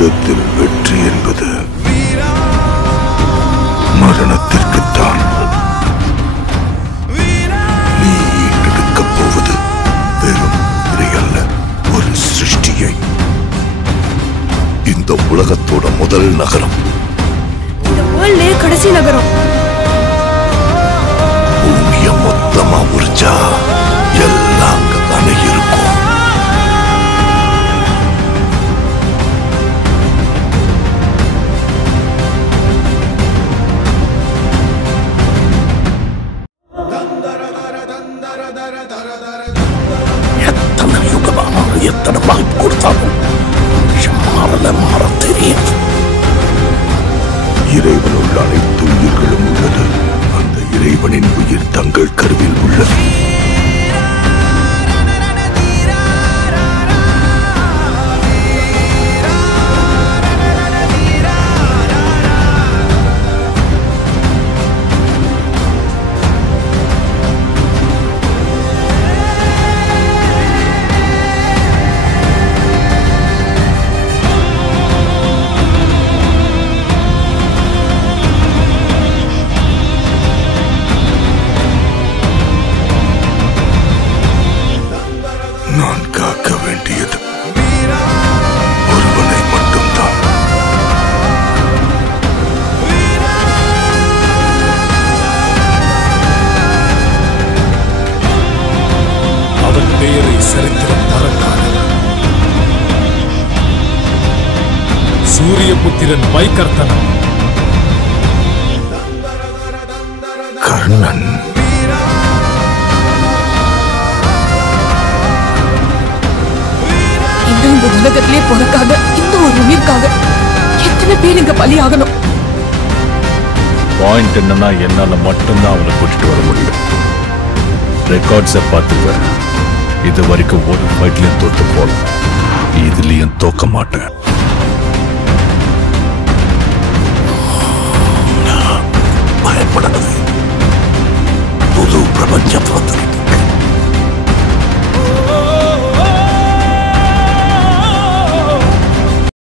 யுத்தத்தில் வெற்றி என்பது மரணத்திற்குத்தான். நீ ஈட்டெடுக்கப் போவது வெறும் அல்ல, ஒரு சிருஷ்டியை. இந்த உலகத்தோட முதல் நகரம், இந்த வேர்ல்ட்லயே கடைசி நகரம். பூமிய மொத்தமா உரிச்சா எல்லாம் அங்கதானே இருக்கும். எத்தனை யுகமாக எத்தனை வாய்ப்பு கொடுத்தாலும் மாற தெரியாது. இறைவனுள்ள அனைத்து உயிர்களும் உள்ளது. அந்த இறைவனின் உயிர் தங்கள் கருவில் உள்ளது. நான் காக்க வேண்டியது ஒருவனை மட்டும்தான். அவன் பெயரை சரித்திரம் மறக்காது. சூரியபுத்திரன் வைகர்த்தனன். கர்ணன். இந்த உலகத்திலே பிறக்காத இந்த ஒரு உயிர்க்காக எத்தனை பேர் இங்க பலியாகணும்? பாயிண்ட் என்னன்னா, என்னால மட்டும்தான் அவனை கூட்டிட்டு வர முடியும். ரெக்கார்ட்ஸை பார்த்துக்க. இது வரைக்கும் ஒரு ஃபைட்லயும் தோத்து போல, இதுலயும் தோக்க மாட்டேன்.